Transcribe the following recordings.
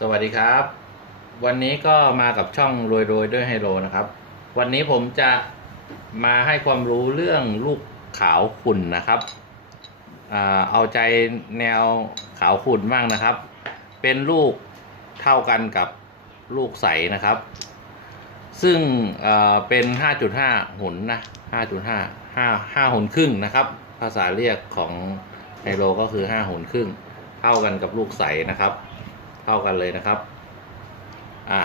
สวัสดีครับ วันนี้ก็มากับช่องรวยรวยด้วยไฮโลนะครับ วันนี้ผมจะมาให้ความรู้เรื่องลูกขาวขุ่นนะครับเอาใจแนวขาวขุ่นบ้างนะครับ เป็นลูกเท่ากันกับลูกใสนะครับ ซึ่งเอ่อเป็น 5.5 หุนนะ 5.5 5 5หุนครึ่งนะครับ ภาษาเรียกของไฮโลก็คือ 5 หุนครึ่ง เท่ากันกับลูกใสนะครับ เท่ากันเลยนะครับ อ่า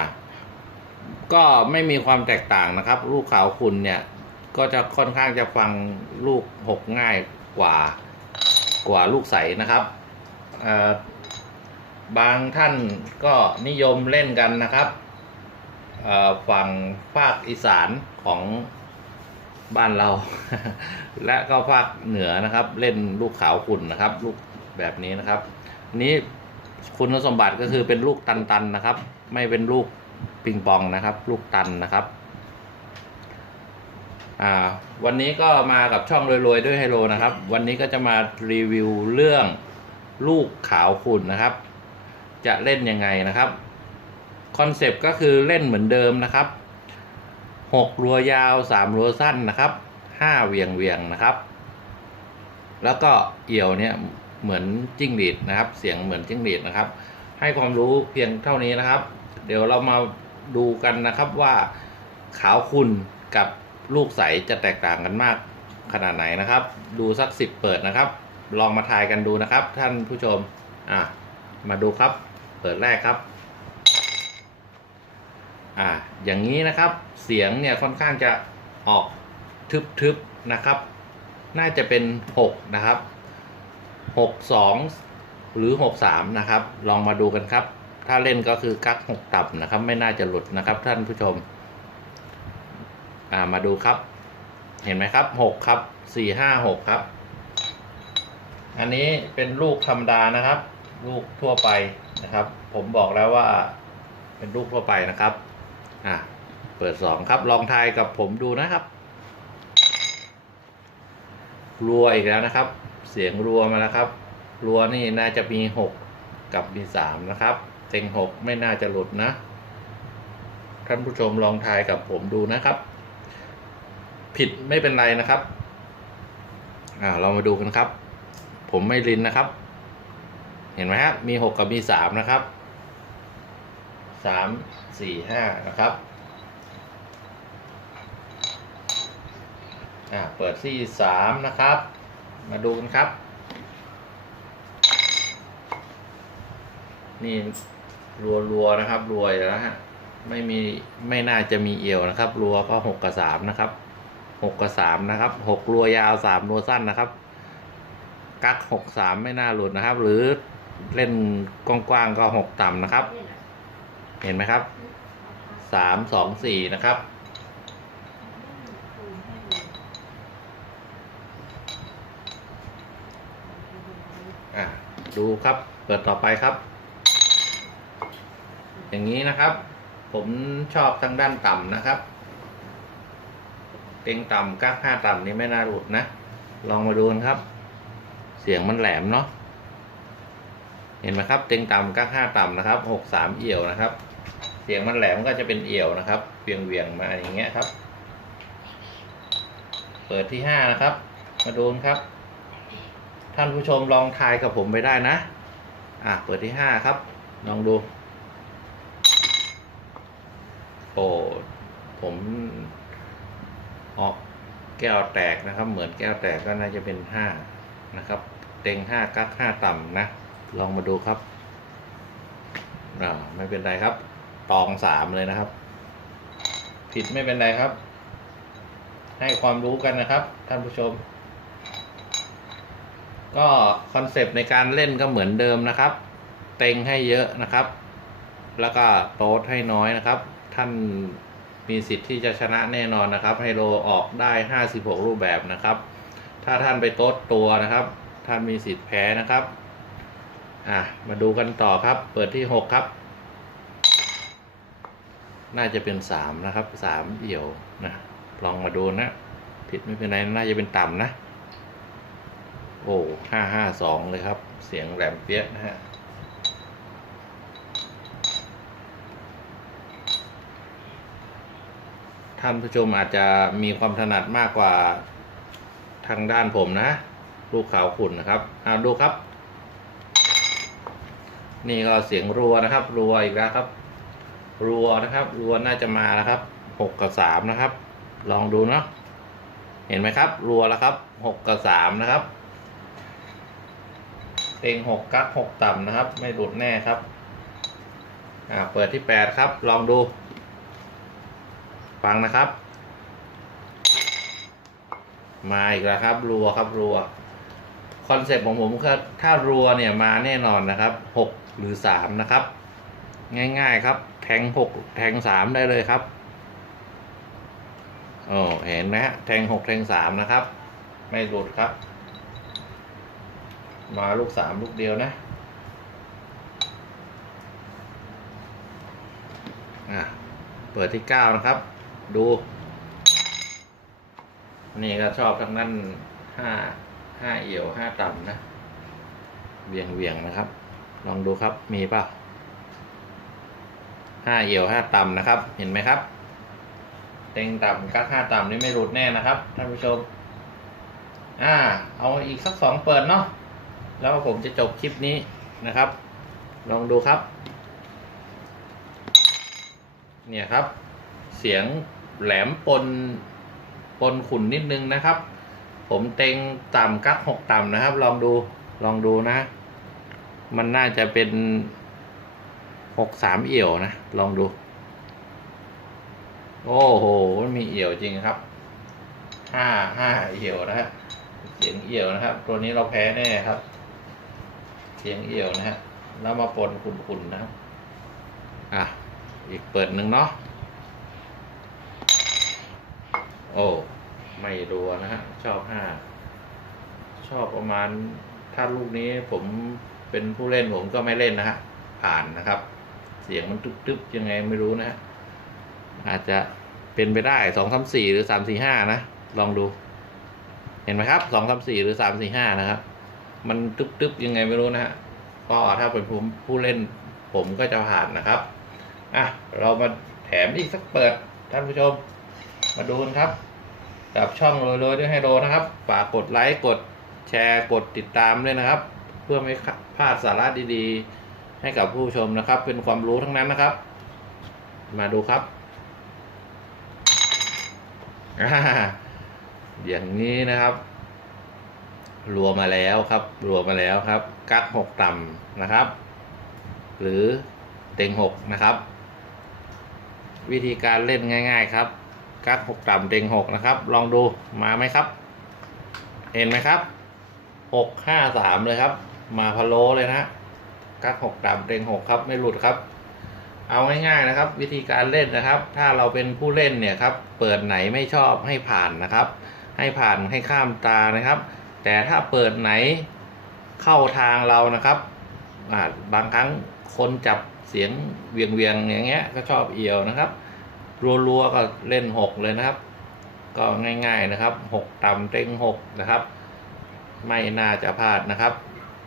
ก็ไม่มีความแตกต่างนะครับ ลูกขาวคุณเนี่ย ก็จะค่อนข้างจะฟังลูกหกง่ายกว่ากว่าลูกใสนะครับอ่าบางท่านก็นิยมเล่นกันนะครับอ่อฝั่งภาคอีสานของบ้านเรา และก็ภาคเหนือนะครับ เล่นลูกขาวขุ่นนะครับ ลูกแบบนี้นะครับ นี้ คุณสมบัติก็คือเป็นลูกตันๆนะครับ ไม่เป็นลูกปิงปองนะครับ ลูกตันนะครับวันนี้ก็มากับช่องรวยๆด้วยไฮโลนะครับ วันนี้ก็จะมารีวิวเรื่องลูกขาวขุ่นนะครับ จะเล่นยังไงนะครับคอนเซปต์ก็คือเล่นเหมือนเดิมนะครับหกรัวยาวสามรัวสั้นนะครับห้าเวียงเวียงนะครับ แล้วก็เอี่ยวเนี่ย เหมือนจิ้งหรีดนะครับ เสียงเหมือนจิ้งหรีดนะครับ ให้ความรู้เพียงเท่านี้นะครับ เดี๋ยวเรามาดูกันนะครับว่าขาวคุณกับลูกใสจะแตกต่างกันมากขนาดไหนนะครับ ดูสักสิบเปิดนะครับ ลองมาทายกันดูนะครับ ท่านผู้ชมอะมาดูครับ เปิดแรกครับอ่าอย่างนี้นะครับเสียงเนี่ยค่อนข้างจะออกทึบๆนะครับ น่าจะเป็นหกนะครับ หกสองหรือหกสามนะครับ ลองมาดูกันครับ ถ้าเล่นก็คือกักหกต่ำนะครับ ไม่น่าจะหลุดนะครับท่านผู้ชม อ่ามาดูครับ เห็นไหมครับหกครับสี่ห้าหกครับ อันนี้เป็นลูกธรรมดานะครับ ลูกทั่วไปนะครับ ผมบอกแล้วว่าเป็นลูกทั่วไปนะครับ อะเปิดสองครับ ลองทายกับผมดูนะครับรัวอีกแล้วนะครับ เสียงรัวมาแล้วครับ รัวนี่น่าจะมีหกกับมีสามนะครับ เต็งหกไม่น่าจะหลุดนะ ท่านผู้ชมลองทายกับผมดูนะครับ ผิดไม่เป็นไรนะครับ อ่าเรามาดูกันครับ ผมไม่ลินนะครับ เห็นไหมครับมีหกกับมีสามนะครับสามสี่ห้านะครับอ่าเปิดที่สามนะครับ มาดูกันครับ นี่รัวรัวๆนะครับรัวอยู่แล้วฮะไม่มีไม่น่าจะมีเอี่ยวนะครับ รัวก็หกกับสามนะครับหกกับสามนะครับหกรัวยาวสามรัวสั้นนะครับ กักหกสามไม่น่าหลุดนะครับ หรือเล่นกว้างๆก็หกต่ำนะครับ เห็นไหมครับสามสองสี่นะครับ อะ ดูครับ เปิดต่อไปครับ อย่างนี้นะครับ ผมชอบทางด้านต่ำนะครับ เต็งต่ำก้าห้าต่ำนี่ไม่น่าหลุดนะ ลองมาดูกันครับ เสียงมันแหลมเนาะ เห็นไหมครับ เต็งต่ำก้าห้าต่ำนะครับ หกสามเอี่ยวนะครับ เสียงมันแหลมก็จะเป็นเอี่ยวนะครับเวียงเวียงมาอย่างเงี้ยครับ เปิดที่ห้านะครับ มาดูกันครับ ท่านผู้ชมลองทายกับผมไปได้นะ อะ เปิดที่ห้าครับ ลองดู โอ้ผมออกแก้วแตกนะครับ เหมือนแก้วแตกก็น่าจะเป็นห้านะครับ เต็งห้ากักห้าต่ำนะ ลองมาดูครับอ่าไม่เป็นไรครับ ตองสามเลยนะครับ ผิดไม่เป็นไรครับ ให้ความรู้กันนะครับ ท่านผู้ชม ก็คอนเซปต์ในการเล่นก็เหมือนเดิมนะครับ เต็งให้เยอะนะครับ แล้วก็โต๊ดให้น้อยนะครับ ท่านมีสิทธิ์ที่จะชนะแน่นอนนะครับไฮโลออกได้ 56 รูปแบบนะครับ ถ้าท่านไปโต๊ดตัวนะครับ ท่านมีสิทธิ์แพ้นะครับอะมาดูกันต่อครับ เปิดที่ 6 ครับ น่าจะเป็น 3 นะครับ 3 เอี่ยวนะลองมาดูนะผิดไม่เป็นไรน่าจะเป็นต่ำนะ โอ้ห้าห้าสองเลยครับ เสียงแหลมเปี้ยนะฮะท่านผู้ชมอาจจะมีความถนัดมากกว่าทางด้านผมนะ ลูกขาวขุ่นนะครับเอาดูครับ นี่ก็เสียงรัวนะครับ รัวอีกแล้วครับ รัวนะครับ รัวน่าจะมาแล้วครับหกกับสามนะครับ ลองดูเนาะเห็นไหมครับ รัวแล้วครับหกกับสามนะครับ เพลงหกกักหกต่ำนะครับ ไม่หลุดแน่ครับ อ่า เปิดที่แปดครับ ลองดู ฟังนะครับ มาอีกแล้วครับ รัวครับรัว คอนเซ็ปต์ของผมคือถ้ารัวเนี่ยมาแน่นอนนะครับหกหรือสามนะครับ ง่ายๆครับ แทงหกแทงสามได้เลยครับโอ้เห็นไหมฮะแทงหกแทงสามนะครับ ไม่หลุดครับ มาลูกสามลูกเดียวนะ อะ เปิดที่เก้านะครับ ดู นี่ก็ชอบทั้งนั้นห้าห้าเอี่ยวห้าต่ำนะเวียงเวียงนะครับ ลองดูครับมีเปล่าห้าเอี่ยวห้าต่ำนะครับ เห็นไหมครับเต็งต่ำกักห้าต่ำนี่ไม่หลุดแน่นะครับท่านผู้ชม อ่า เอาอีกสักสองเปิดเนาะ แล้วผมจะจบคลิปนี้นะครับ ลองดูครับ เนี่ยครับ เสียงแหลมปนปนขุนนิดนึงนะครับ ผมเต็งต่ำกักหกต่ำนะครับ ลองดูลองดูนะ มันน่าจะเป็นหกสามเอี่ยวนะ ลองดู โอ้โหมันมีเอี่ยวจริงครับห้าห้าเอี่ยวนะฮะเสียงเอี่ยวนะครับ ตัวนี้เราแพ้แน่ครับ เสียงเอี่ยวนะฮะแล้วมาปนขุนๆนะครับ อะ อีกเปิดหนึ่งเนาะ โอ้ ไม่รัวนะฮะ ชอบห้า ชอบประมาณ ถ้าลูกนี้ผมเป็นผู้เล่นผมก็ไม่เล่นนะฮะ ผ่านนะครับ เสียงมันตึ๊บๆยังไงไม่รู้นะฮะ อาจจะเป็นไปได้สองสามสี่หรือสามสี่ห้านะ ลองดู เห็นไหมครับสองสามสี่หรือสามสี่ห้านะครับ มันตึ๊บๆยังไงไม่รู้นะฮะก็ถ้าเป็นผมผู้เล่นผมก็จะผ่านนะครับอะเรามาแถมอีกสักเปิดท่านผู้ชม มาดูกันครับกับช่องโรยโรยด้วยไฮโรนะครับฝากกดไลค์กดแชร์กดติดตามด้วยนะครับ เพื่อไม่พลาดสาระดีๆ ให้กับผู้ชมนะครับ เป็นความรู้ทั้งนั้นนะครับ มาดูครับอ่าอย่างนี้นะครับ รัวมาแล้วครับ รัวมาแล้วครับ กักหกต่ำนะครับ หรือเต็งหกนะครับ วิธีการเล่นง่าย ๆ ครับกักหกต่ำเต็งหกนะครับ ลองดูมาไหมครับ เห็นไหมครับหกห้าสามเลยครับ มาพะโล้เลยนะกักหกต่ำเต็งหกครับ ไม่หลุดครับ เอาง่ายๆนะครับ วิธีการเล่นนะครับ ถ้าเราเป็นผู้เล่นเนี่ยครับ เปิดไหนไม่ชอบให้ผ่านนะครับ ให้ผ่านให้ข้ามตานะครับ แต่ถ้าเปิดไหนเข้าทางเรานะครับบางครั้งคนจับเสียงเวียงเวียงๆอย่างเงี้ยก็ชอบเอียวนะครับ รัวๆก็เล่นหกเลยนะครับ ก็ง่ายๆนะครับหกต่ำเต็งหกนะครับ ไม่น่าจะพลาดนะครับ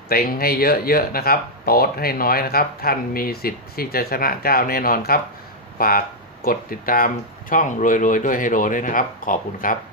เต็งให้เยอะๆนะครับ โต๊ดให้น้อยนะครับ ท่านมีสิทธิ์ที่จะชนะเจ้าแน่นอนครับ ฝากกดติดตามช่องรวยๆด้วยไฮโรด้วยนะครับ ขอบคุณครับ